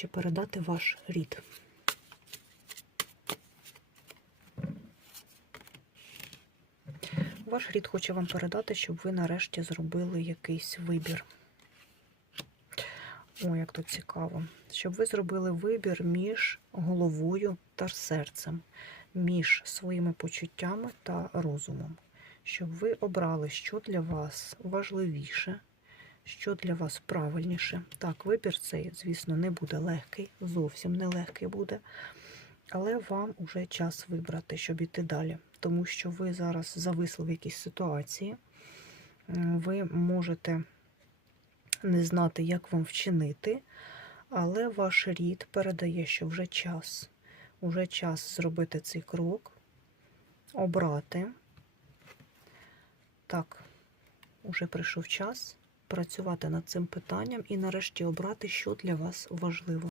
хоче передати ваш рід. Ваш рід хоче вам передати, щоб ви нарешті зробили якийсь вибір. О, як тут цікаво. Щоб ви зробили вибір між головою та серцем, між своїми почуттями та розумом. Щоб ви обрали, що для вас важливіше, що для вас правильніше. Так, вибір цей, звісно, не буде легкий, зовсім не легкий буде. Але вам уже час вибрати, щоб іти далі. Тому що ви зараз зависли в якійсь ситуації, ви можете не знати, як вам вчинити, але ваш рід передає, що вже час. Уже час зробити цей крок, обрати. Так, уже прийшов час працювати над цим питанням і нарешті обрати, що для вас важливо.